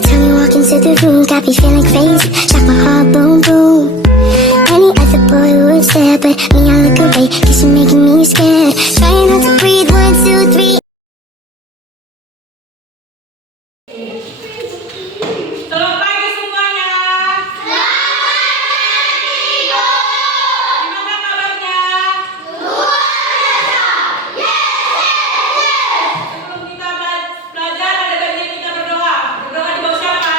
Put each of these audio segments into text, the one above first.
time you walk into the room, got me feeling crazy. Shock my heart, boom, boom. Any other boy would stare, but me, I look away, cause you're making me scared. Trying not to breathe, 1, 2, 3. Selamat pagi semuanya. Gimana kabarnya? Sebelum kita belajar, ada baiknya kita berdoa. Berdoa di bawah siapa?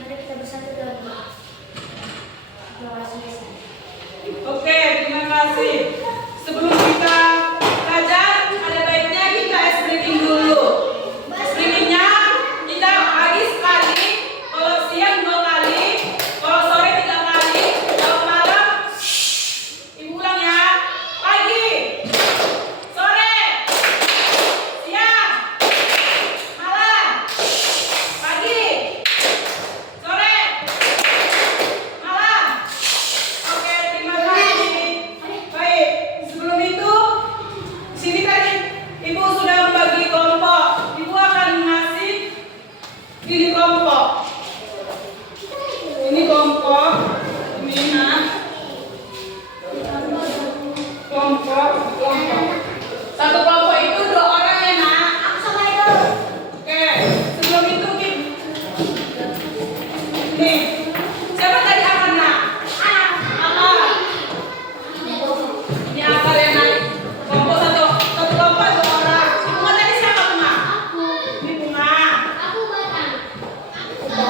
Mari kita bersatu dalam doa. Oke, terima kasih. Sebelum kita belajar, ada baiknya kita ice breaking dulu. Ice breakingnya kita pagi sekali, kalau siang 2 kali, kalau sore 3 kali, kalau malam, ibu ulang ya. Pagi, sore, siang, malam, pagi, sore, malam. Oke, terima kasih. Baik, sebelum itu, sini tadi ibu sudah membagi kelompok. Ibu akan ngasih ini kelompok. Ini kelompok. Ini kelompok. Satu kelompok itu 2 orang ya nak. Oke, sebelum itu nih, siapa tadi akan nak? Apa? Ini akar ya nak. Kelompok satu kelompok 2 orang. Bunga tadi siapa bunga? Ini bunga.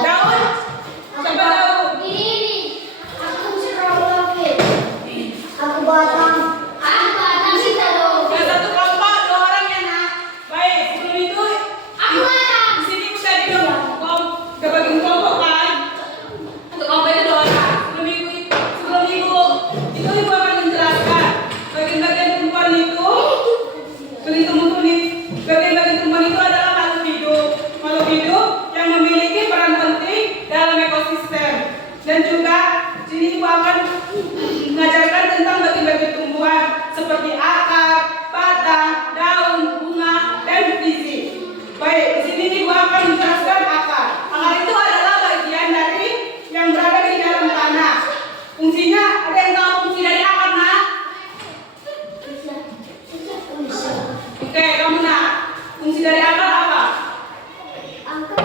Daun? Siapa daun? Yang satu kelompok 2 orang ya nak. Baik, sebelum itu di sini udah di udah bagi kelompok kan? Untuk kelompok itu 2 orang. Sebelum ibu akan menjelaskan bagian-bagian tumbuhan itu. Bagian-bagian tumbuhan itu adalah makhluk hidup yang memiliki peran penting dalam ekosistem. Dan juga sini ibu akan mengajarkan tentang bagian-bagian tumbuhan seperti akar, batang, daun, bunga, dan biji. Baik, di sini ibu akan menjelaskan akar. Akar itu adalah bagian dari yang berada di dalam tanah. Fungsinya, ada yang tahu fungsi dari akar nak? Oke, kamu nak. Fungsi dari akar apa? Akan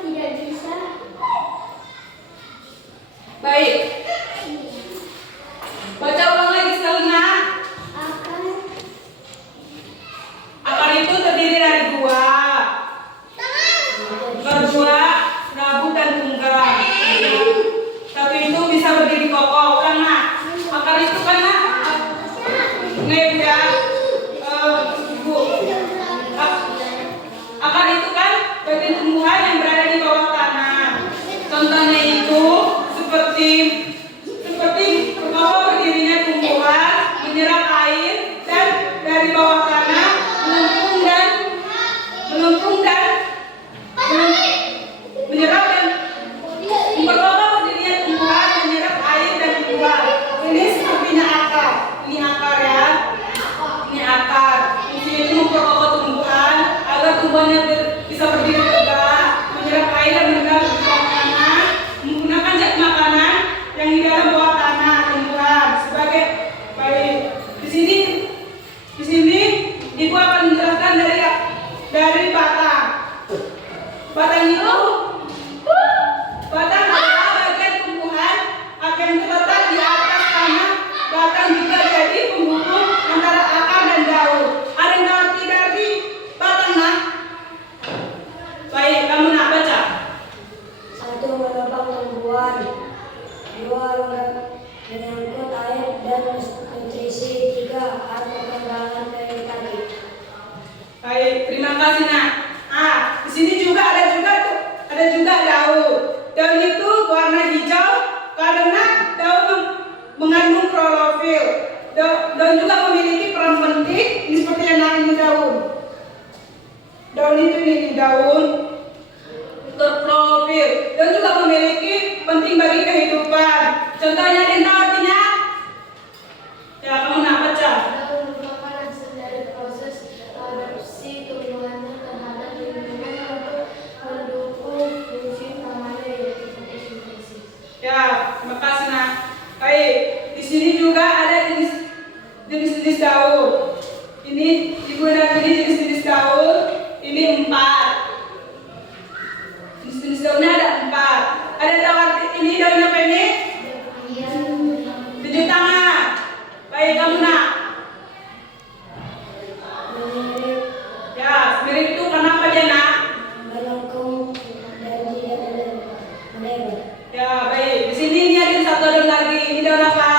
tidak bisa. Baik. Baca ulang lagi sekali nak. Akar itu terdiri dari 2. Berdua, rabuk dan tunggal. Satu itu bisa berdiri kokoh. Ulang nak. Akar itu kan nak? Nih ya. Ibu. Akar itu kan bagian tumbuhan yang berada di bawah tanah. Contohnya itu seperti bawah berdirinya tumbuhan, menyerap air dan dari bawah tanah melempung dan menyerap dan memperkokoh berdirinya tumbuhan, menyerap air dan tumbuhan. Ini sepertinya akar. Ini akar ya. Ini akar. Fungsinya itu memperkokoh tumbuhan agar tumbuhannya bisa berdiri tegak, menyerap air dan menyerap makanan, menggunakan zat makanan yang di dalam bawah tanah tumbuhan sebagai baik. Di sini ibu akan menjelaskan dari batang. Batang adalah bagian tumbuhan akan terletak di atas tanah. Batang juga jadi penghubung antara akar dan daun. Ada yang arti dari batang nak? Baik, kamu nak baca. 1. Menopang tumbuhan. 2. Menyangkut air dan nutrisi. 3. Perkembangan vegetasi. Baik, terima kasih nak. Di sini juga ada daun. Daun itu warna hijau karena daun mengandung klorofil. Daun juga memiliki peran penting. Ini seperti yang ini daun. Daun itu ini daun. Klorofil. Daun juga memiliki penting bagi kehidupan. Contohnya ada yang tahu artinya? Ya, kamu nak baca. Daun merupakan hasil dari proses daun. Ini Ibu dan ini jenis-jenis daun. Ini 4. Jenis-jenis daunnya ada 4. Ada tahu arti ini daunnya pendek? 7 tangan. Baik, kamu nak. Ya, mirip itu kenapa dia nak? melengkung dan tidak melebar. Ya, baik. Di sini ini ada satu daun lagi. Ini daun apa?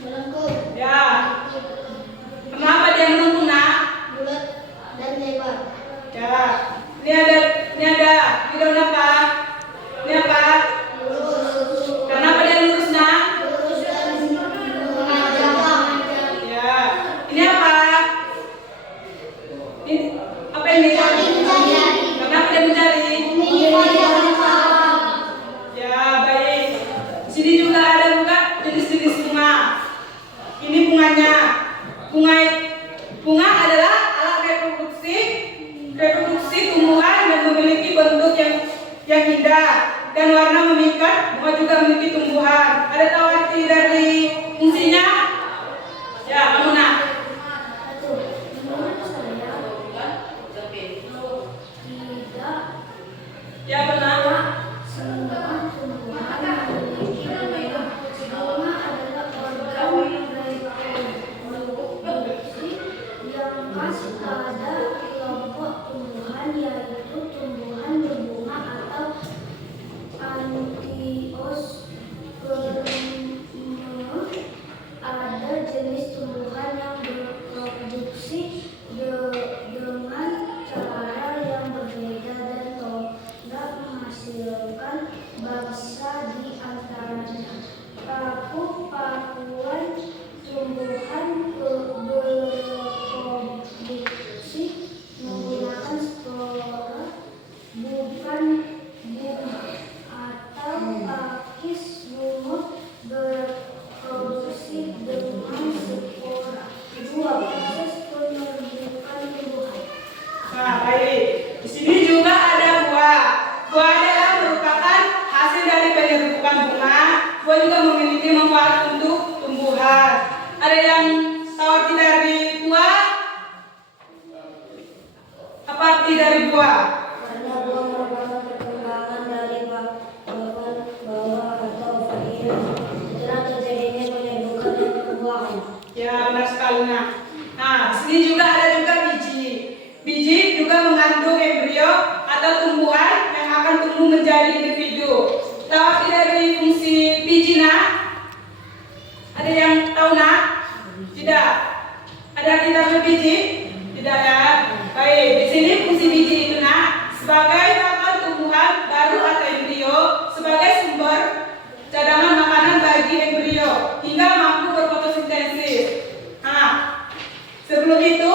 Melengkung, Ya. Kenapa dia melengkung nak? bulat dan lebar. Ya. Ini daun apa? Ini apa? Kenapa dia lurus nak? Lurus dan mengajak. Ya. Ini apa? Ini apa ini? Kenapa dia mencari? Ya, baik. Di sini juga ada jenis-jenis bunga. Ini bunganya. Bunga adalah alat reproduksi tumbuhan dan memiliki bentuk yang indah dan warna memikat. Bunga juga memiliki tumbuhan. Ada tahu arti dari fungsinya? Ya, kamu nak. Ya, benar. Pada kelompok tumbuhan yaitu tumbuhan berbunga atau angiosperma. Ada jenis tumbuhan yang berproduksi dengan cara yang berbeda dan tidak menghasilkan bangsa di antaranya. Paku-pakuan tumbuhan berproduksi menggunakan spora bukan bunga, atau pakis bunga berproduksi dengan spora. 2. Proses penyerbukan tumbuhan. Nah, baik. Di sini juga ada buah. Buah adalah merupakan hasil dari penyerbukan bunga. Buah juga memiliki manfaat untuk tumbuhan. Ada yang tahu arti dari buah? Apa arti dari buah? Karena buah merupakan perkembangan dari papan bawah atau vagina. Setelah terjadinya penyerbukan dan pembuahan. Ya, benar sekali nak. Nah, di sini juga ada biji. Biji juga mengandung embrio atau tumbuhan yang akan tumbuh menjadi individu. Tahu arti dari fungsi biji nak? Ada yang tahu nak? Tidak. Ada arti dari biji? Tidak ya. Baik, di sini fungsi biji itu nak sebagai bakal tumbuhan baru atau embrio, sebagai sumber cadangan makanan bagi embrio hingga mampu berfotosintesis. Nah, sebelum itu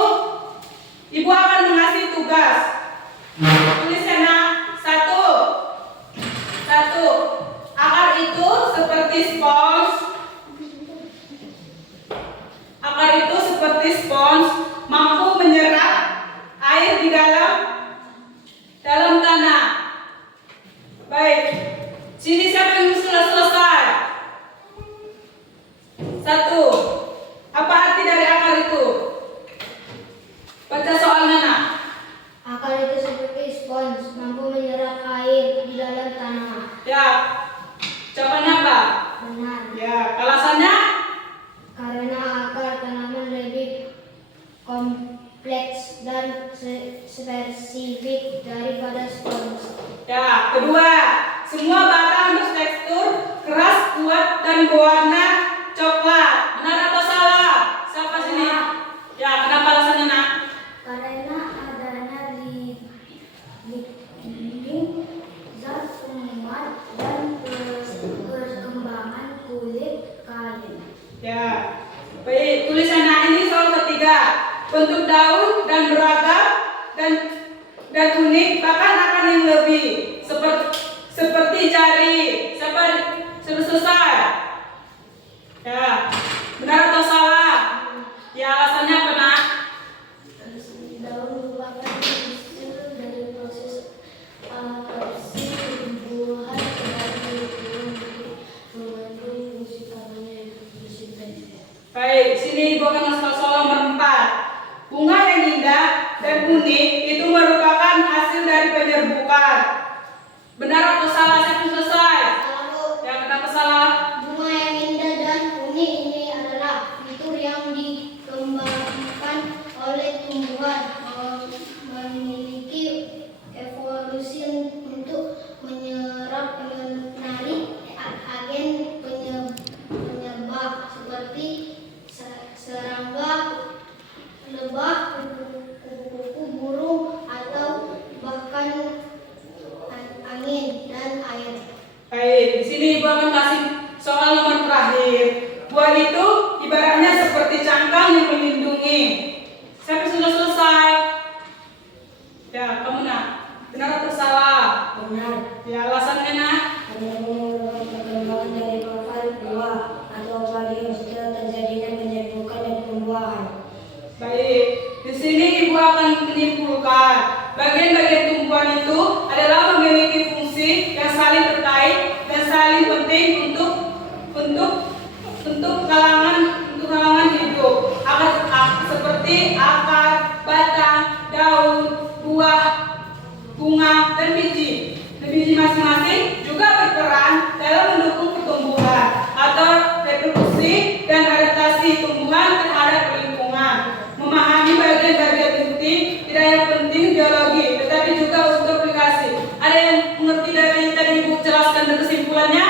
ibu akan mengasih tugas. Tulis ya nak. 1. Akar itu seperti spons. Akar itu seperti spons, mampu menyerap air di dalam tanah. Baik. Sini siapa yang sudah selesai? 1. Apa arti dari akar itu? Baca soalnya nak. Akar itu seperti spons, mampu menyerap air di dalam tanah. Ya. Jawabannya apa? Benar. Ya. Alasannya? Karena akar tanaman lebih kompleks dan spesifik daripada spons. Ya. Kedua, semua batang bertekstur keras, kuat, dan berwarna coklat. Benar atau salah? Siapa sini? Ya. Kenapa alasannya nak? Karena adanya lignin, zat penguat, dan perkembangan kulit kain. Ya. Baik. Tulisan nah ini soal ketiga. Bentuk daun dan beragam dan unik, bahkan akan yang lebih seperti jari. Siapa sudah selesai? Ya. Benar atau salah? Ya, alasannya apa nak? Daun merupakan hasil dari proses adaptasi tumbuhan dari mengandung fungsi kamarnya yang bersintetis. Baik, sini ibu akan Baik, di sini Ibu akan menyimpulkan bagian-bagian tumbuhan itu adalah memiliki fungsi yang saling terkait dan saling penting untuk kalangan hidup. Seperti akar, batang, daun, buah, bunga, dan biji. Dan biji masing-masing juga berperan dalam mendukung pertumbuhan atau reproduksi dan adaptasi tumbuhan terhadap lingkungan. Memahami bagian-bagian inti tidak hanya penting biologi, tetapi juga untuk aplikasi. Ada yang mengerti dari yang tadi Ibu jelaskan dan kesimpulannya?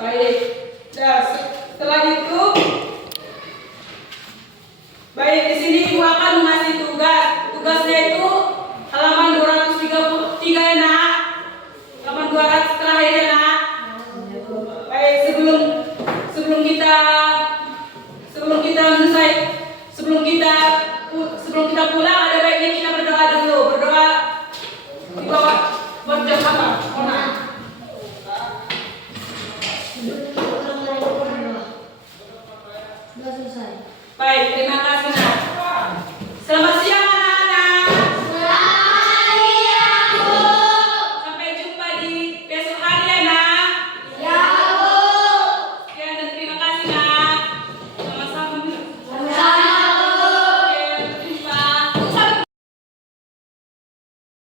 Baik. Nah, setelah itu, baik, di sini Ibu akan mengasih tugas. Tugasnya itu halaman 233 ya nak. Halaman 200 terakhir ya nak. Baik, sebelum kita pulang, ada baiknya